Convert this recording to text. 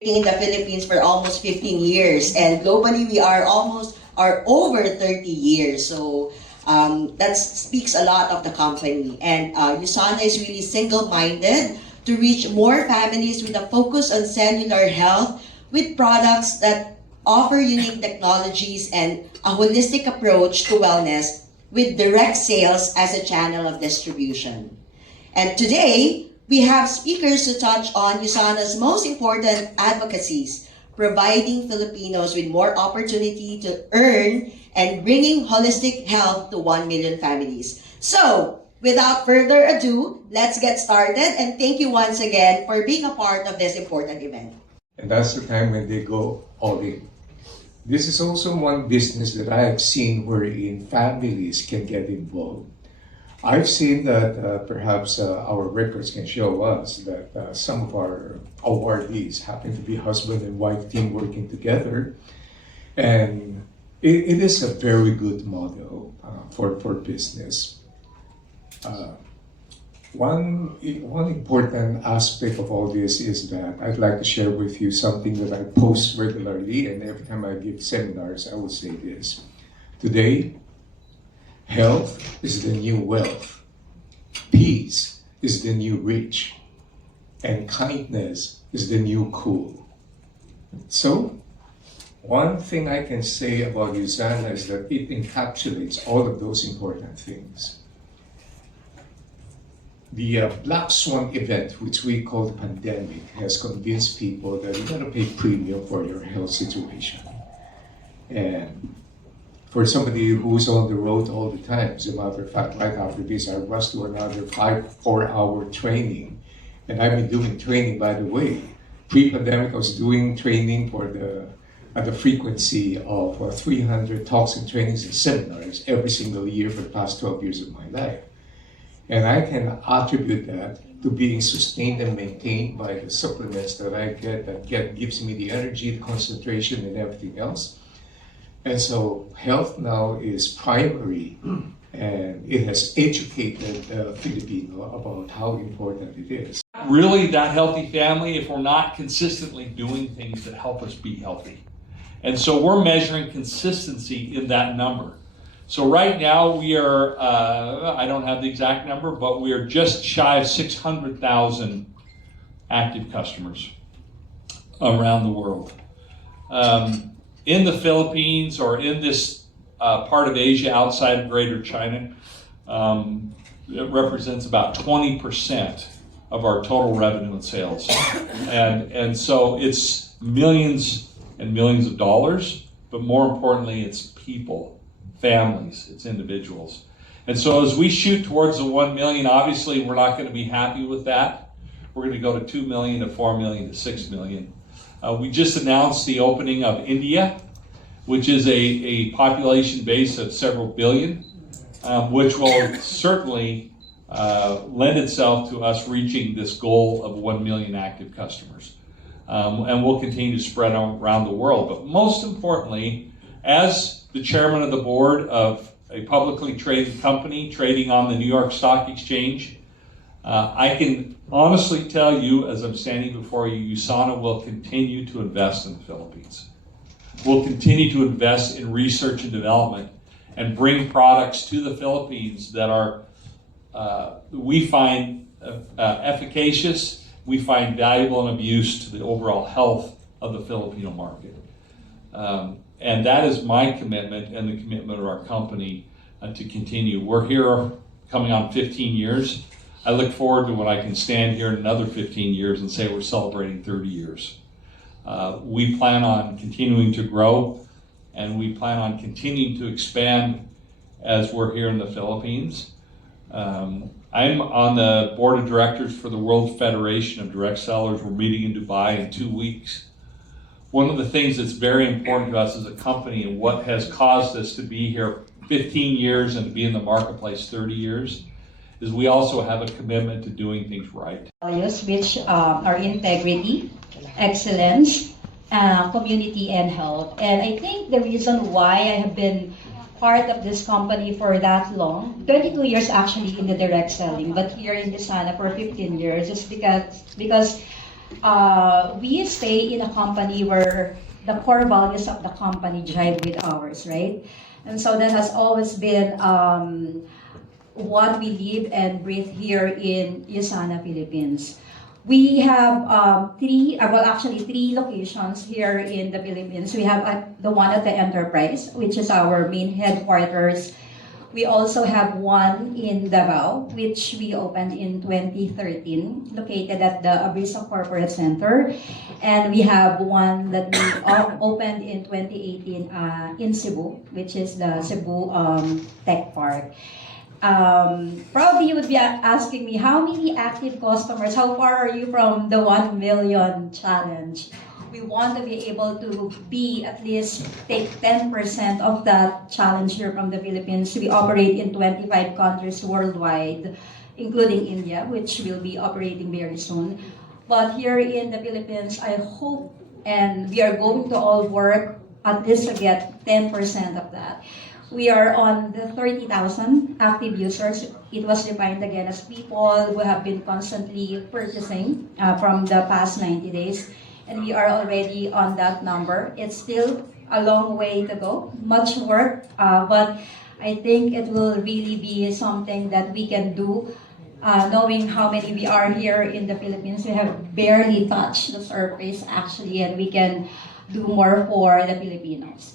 in the Philippines for almost 15 years, and globally we are over 30 years. So that speaks a lot of the company. And USANA is really single-minded to reach more families with a focus on cellular health with products that offer unique technologies and a holistic approach to wellness with direct sales as a channel of distribution. And today, we have speakers to touch on USANA's most important advocacies, providing Filipinos with more opportunity to earn and bringing holistic health to 1 million families. So, without further ado, let's get started, and thank you once again for being a part of this important event. And that's the time when they go all in. This is also one business that I have seen wherein families can get involved. I've seen that perhaps our records can show us that some of our awardees happen to be husband and wife team working together. And it is a very good model for business. One important aspect of all this is that I'd like to share with you something that I post regularly, and every time I give seminars, I will say this. Today, health is the new wealth. Peace is the new rich. And kindness is the new cool. So, one thing I can say about USANA is that it encapsulates all of those important things. The Black Swan event, which we call the pandemic, has convinced people that you're going to pay premium for your health situation. And for somebody who's on the road all the time, as a matter of fact, right after this, I rushed to another 4-hour training. And I've been doing training, by the way. Pre-pandemic, I was doing training at the frequency of 300 talks and trainings and seminars every single year for the past 12 years of my life. And I can attribute that to being sustained and maintained by the supplements that I get that gives me the energy, the concentration, and everything else. And so health now is primary, and it has educated Filipino about how important it is. Really, that healthy family if we're not consistently doing things that help us be healthy. And so we're measuring consistency in that number. So right now we are, I don't have the exact number, but we are just shy of 600,000 active customers around the world. In the Philippines or in this part of Asia outside of Greater China, it represents about 20% of our total revenue and sales. And so it's millions and millions of dollars, but more importantly, it's people. Families, it's individuals. And so as we shoot towards the 1 million, obviously we're not going to be happy with that. We're going to go to 2 million, to 4 million, to 6 million. We just announced the opening of India, which is a population base of several billion, which will certainly lend itself to us reaching this goal of 1 million active customers. And we'll continue to spread around the world. But most importantly, as the chairman of the board of a publicly traded company trading on the New York Stock Exchange, I can honestly tell you, as I'm standing before you, USANA will continue to invest in the Philippines. We'll continue to invest in research and development and bring products to the Philippines that are, we find efficacious, we find valuable and of use to the overall health of the Filipino market. And that is my commitment and the commitment of our company to continue. We're here coming on 15 years. I look forward to when I can stand here in another 15 years and say we're celebrating 30 years. We plan on continuing to grow, and we plan on continuing to expand as we're here in the Philippines. I'm on the board of directors for the World Federation of Direct Sellers. We're meeting in Dubai in 2 weeks. One of the things that's very important to us as a company and what has caused us to be here 15 years and to be in the marketplace 30 years is we also have a commitment to doing things right. Values which are integrity, excellence, community, and health. And I think the reason why I have been part of this company for that long, 22 years actually in the direct selling, but here in USANA for 15 years, is because we stay in a company where the core values of the company drive with ours, right? And so that has always been what we live and breathe here in USANA, Philippines. We have three locations here in the Philippines. We have the one at the Enterprise, which is our main headquarters. We also have one in Davao, which we opened in 2013, located at the Abrisa Corporate Center. And we have one that we opened in 2018 in Cebu, which is the Cebu Tech Park. Probably you would be asking me, how many active customers, how far are you from the 1 million challenge? We want to be able to be at least take 10% of that challenge here from the Philippines. We operate in 25 countries worldwide, including India, which will be operating very soon. But here in the Philippines, I hope, and we are going to all work at least to get 10% of that. We are on the 30,000 active users. It was defined again as people who have been constantly purchasing from the past 90 days. And we are already on that number. It's still a long way to go, much work, but I think it will really be something that we can do, knowing how many we are here in the Philippines. We have barely touched the surface actually, and we can do more for the Filipinos.